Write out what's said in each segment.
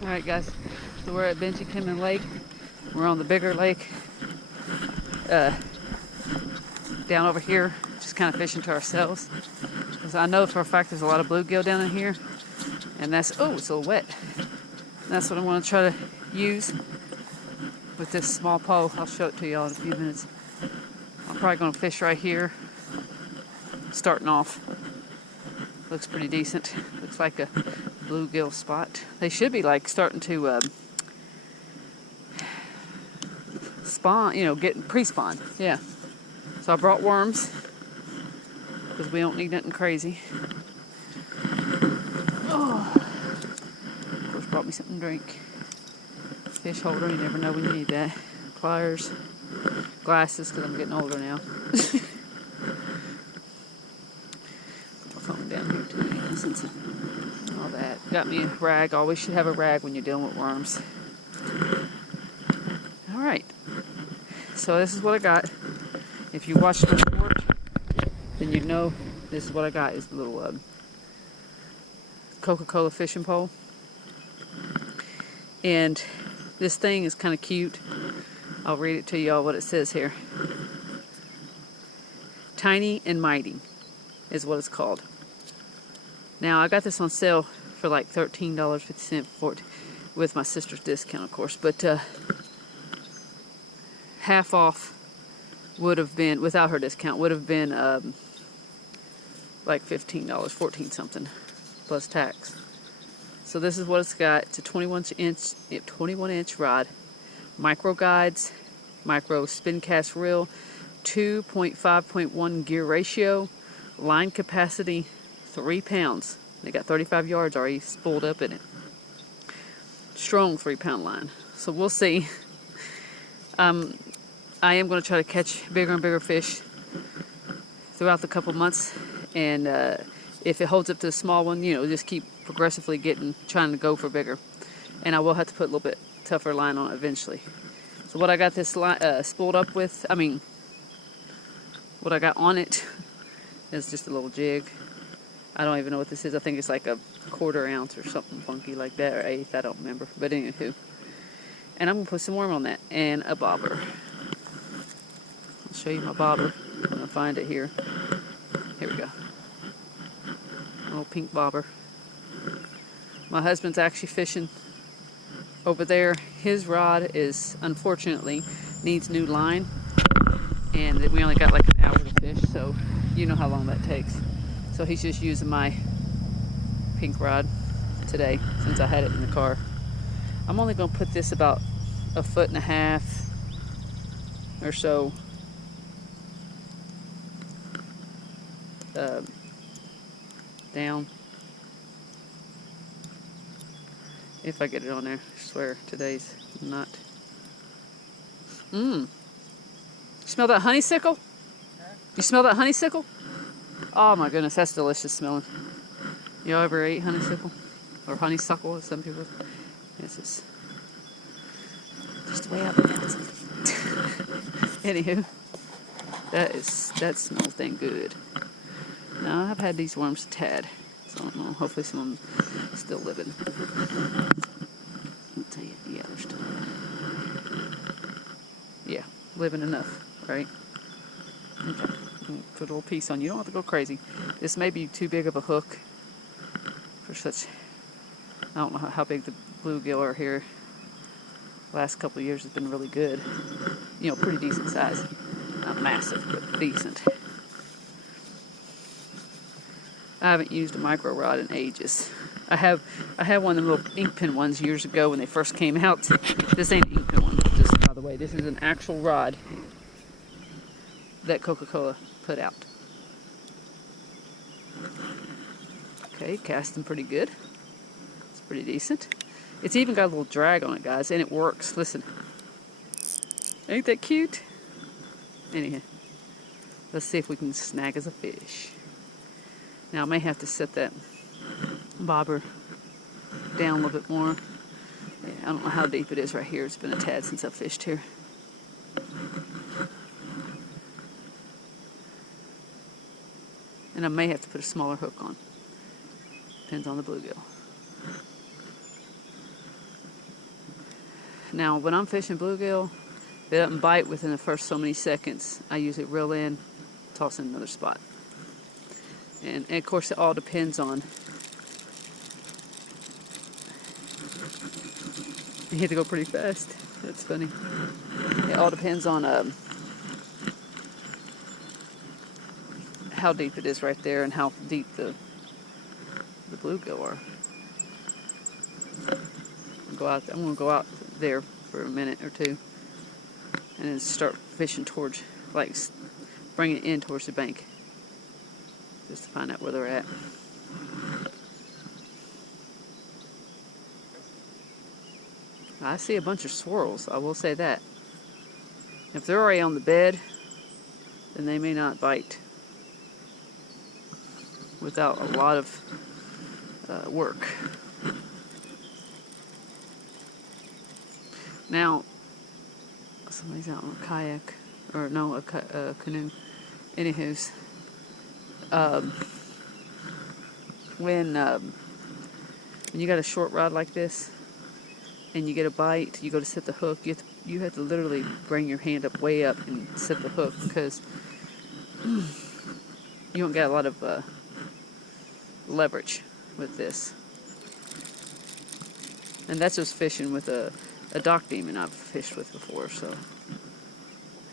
Alright guys, so we're at Benji Kinman Lake. We're on the bigger lake. Down over here, just kind of fishing to ourselves. Because I know for a fact there's a lot of bluegill down in here. And that's, oh, it's a little wet. And that's what I want to try to use with this small pole. I'll show it to y'all in a few minutes. I'm probably going to fish right here, starting off. Looks pretty decent. Looks like a bluegill spot. They should be like starting to spawn, you know, getting pre-spawned. Yeah. So I brought worms because we don't need nothing crazy. Oh. Of course, brought me something to drink. Fish holder, you never know when you need that. Pliers, glasses because I'm getting older now. Phone down here too, since all that. Got me a rag. Always should have a rag when you're dealing with worms. All right. So this is what I got. If you watched my short, then you know this is what I got. Is the little Coca-Cola fishing pole. And this thing is kind of cute. I'll read it to y'all what it says here. Tiny and Mighty is what it's called. Now I got this on sale for like $13.50 for it, with my sister's discount of course, but half off would have been, without her discount, would have been like $15, 14 something plus tax. So this is what it's got. It's a 21 inch rod, micro guides, micro spin cast reel, 2.5.1 gear ratio, line capacity 3 pounds. They got 35 yards already spooled up in it. Strong 3-pound line. So we'll see. I am going to try to catch bigger and bigger fish throughout the couple months, and if it holds up to the small one, you know, just keep progressively trying to go for bigger. And I will have to put a little bit tougher line on it eventually. So what I got this line spooled up with, what I got on it is just a little jig. I don't even know what this is. I think it's like a 1/4 ounce or something funky like that, or 1/8, I don't remember. But anywho, and I'm gonna put some worm on that and a bobber. I'll show you my bobber. I'm gonna find it here. Here we go. A little pink bobber. My husband's actually fishing over there. His rod is, unfortunately, needs new line, and we only got like an hour to fish, so you know how long that takes. So he's just using my pink rod today since I had it in the car. I'm only going to put this about 1.5 feet or so down. If I get it on there, I swear today's not. You smell that honeysuckle? You smell that honeysuckle? Oh my goodness, that's delicious smelling. Y'all ever ate honeysuckle? Or honeysuckle, as some people. This is just the way I pronounce it. Anywho, that smells dang good. Now I've had these worms a tad, so I don't know. Hopefully some of them still living. I'll tell you, yeah, they're still living. Yeah, living enough, right? Okay. Put a little piece on. You don't have to go crazy. This may be too big of a hook for such. I don't know how big the bluegill are here. Last couple of years has been really good. You know, pretty decent size. Not massive, but decent. I haven't used a micro rod in ages. I had one of the little ink pen ones years ago when they first came out. This ain't an ink pen one, just by the way. This is an actual rod that Coca-Cola put out. Okay, casting pretty good. It's pretty decent. It's even got a little drag on it, guys, and it works. Listen. Ain't that cute? Anyhow, let's see if we can snag us a fish. Now I may have to set that bobber down a little bit more. Yeah, I don't know how deep it is right here. It's been a tad since I've fished here. And I may have to put a smaller hook on. Depends on the bluegill. Now, when I'm fishing bluegill, if it doesn't bite within the first so many seconds, I usually reel in, toss in another spot. And of course, it all depends on. You have to go pretty fast. That's funny. It all depends on how deep it is right there and how deep the bluegill are. I'm gonna go out there for a minute or two, and then start fishing towards, like, bring it in towards the bank, just to find out where they're at. I see a bunch of swirls, I will say that. If they're already on the bed, then they may not bite without a lot of work. Now, somebody's out on a kayak, or no, a canoe. Anywho's, when you got a short rod like this, and you get a bite, you go to set the hook, you have to literally bring your hand up way up and set the hook, because you don't get a lot of leverage with this. And that's just fishing with a dock demon I've fished with before, so,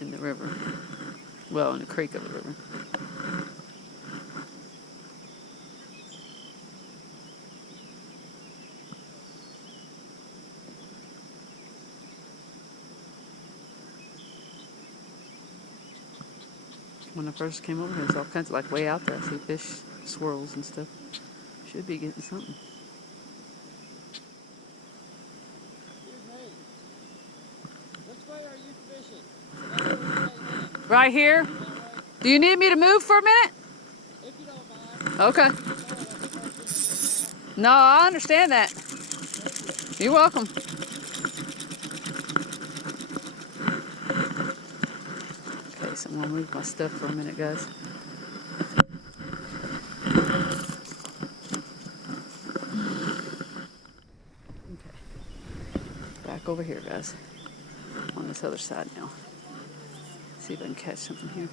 in the river. Well, in the creek of the river. When I first came over here, there's all kinds of, like, way out there. I see fish, swirls and stuff. Should be getting something. Which way are you fishing? Right here? Do you need me to move for a minute? If you don't mind. Okay. No, I understand that. You're welcome. Okay, so I'm gonna move my stuff for a minute, guys. Okay. Back over here, guys. On this other side now. See if I can catch something here.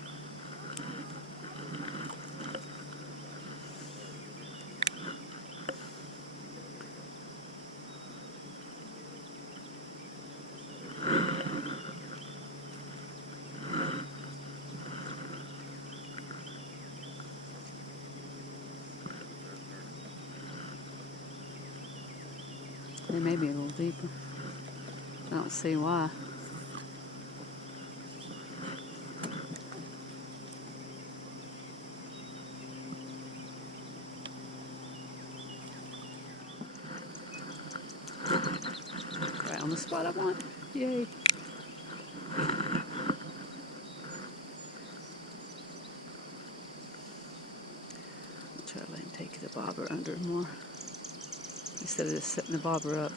They may be a little deeper. I don't see why. Right on the spot I want. Yay. Try to let him take the bobber under more. Instead of just setting the bobber up,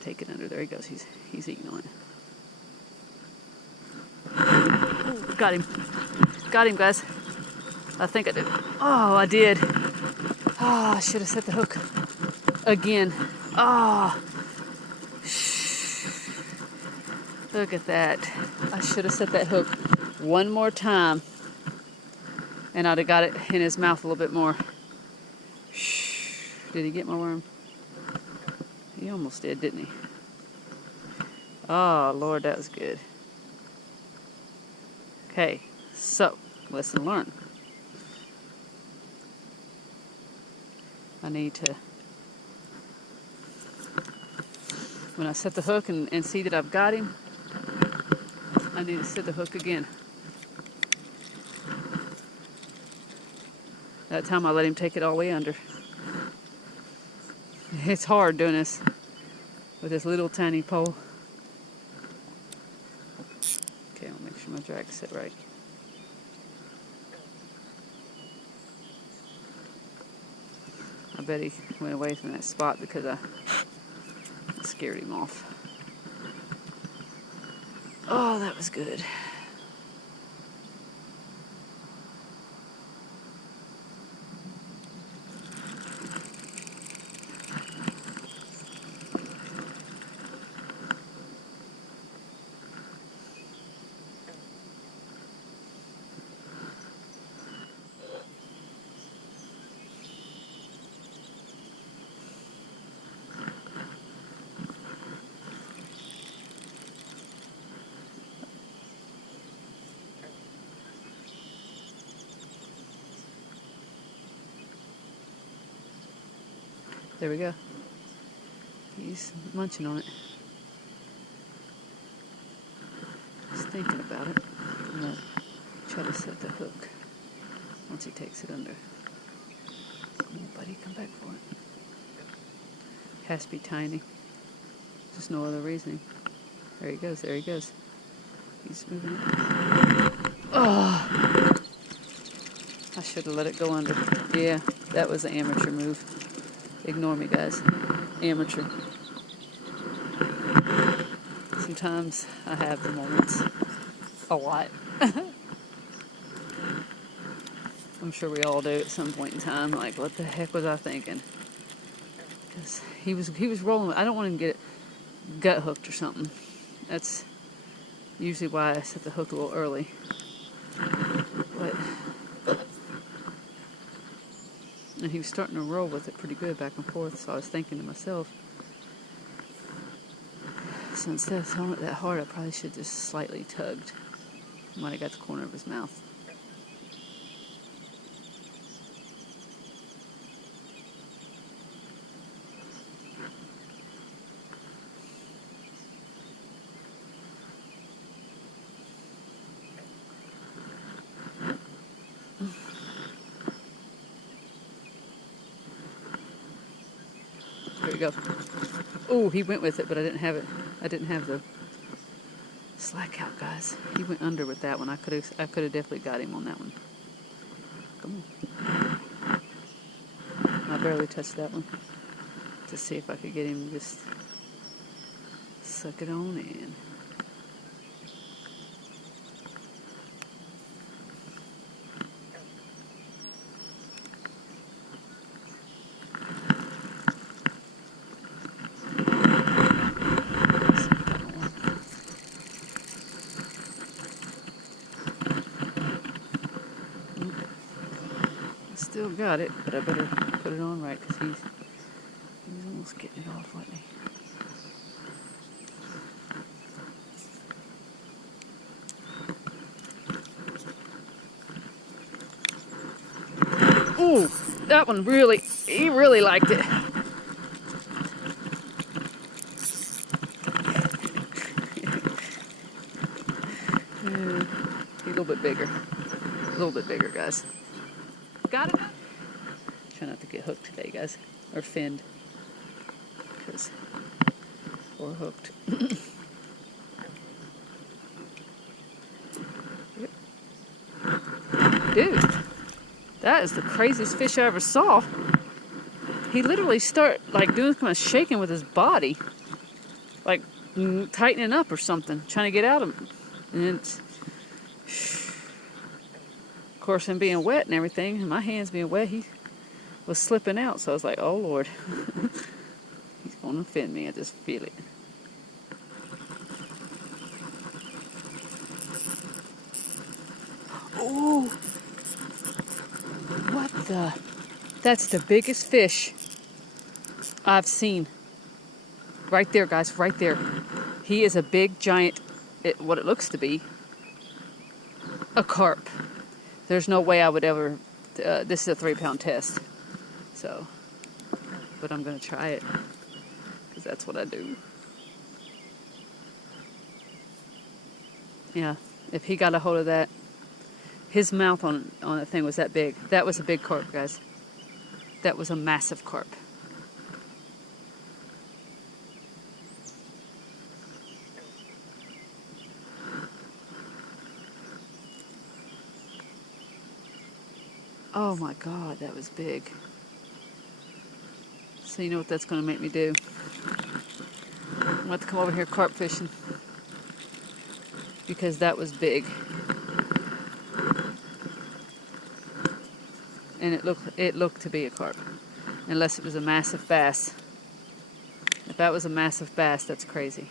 take it under. There he goes. He's eating on it. Ooh, got him. Got him, guys. I think I did. Oh, I did. Oh, I should have set the hook again. Oh. Look at that. I should have set that hook one more time, and I'd have got it in his mouth a little bit more. Did he get my worm? He almost did, didn't he? Oh, Lord, that was good. Okay, so, lesson learned. I need to, when I set the hook and see that I've got him, I need to set the hook again. That time I let him take it all the way under. It's hard doing this with this little tiny pole. Okay, I'll make sure my drag's set right. I bet he went away from that spot because I scared him off. Oh, that was good. There we go. He's munching on it. He's thinking about it. I'm going to try to set the hook once he takes it under. Come on, buddy, come back for it. Has to be tiny. Just no other reasoning. There he goes, there he goes. He's moving it. Oh! I should have let it go under. Yeah, that was an amateur move. Ignore me, guys. Amateur. Sometimes I have the moments. A lot. I'm sure we all do at some point in time. Like, what the heck was I thinking? Because he was rolling. I don't want him to get gut hooked or something. That's usually why I set the hook a little early. But and he was starting to roll with it pretty good back and forth. So I was thinking to myself, so instead of throwing it that hard, I probably should just slightly tugged. Might have got the corner of his mouth. There we go. Oh, he went with it, but I didn't have it. I didn't have the slack out, guys. He went under with that one. I could have definitely got him on that one. Come on. I barely touched that one to see if I could get him to just suck it on in. Still got it, but I better put it on right because he's almost getting it off, wasn't he? Ooh, that one he really liked it. He's a little bit bigger. A little bit bigger, guys. Got it? Try not to get hooked today, guys. Or finned. Or hooked. Yep. Dude, that is the craziest fish I ever saw. He literally started like doing kind of shaking with his body. Like tightening up or something. Trying to get out of him. And it's... Of course, him being wet and everything, and my hands being wet, he was slipping out. So I was like, oh, Lord. He's going to offend me. I just feel it. Oh, what the? That's the biggest fish I've seen. Right there, guys, right there. He is a big, giant, what it looks to be, a carp. There's no way I would ever, this is a 3-pound test. So, but I'm going to try it because that's what I do. Yeah, if he got a hold of that, his mouth on the thing was that big. That was a big carp, guys. That was a massive carp. Oh my God, that was big. So you know what that's going to make me do? I'm going to have to come over here carp fishing. Because that was big. And it looked to be a carp. Unless it was a massive bass. If that was a massive bass, that's crazy.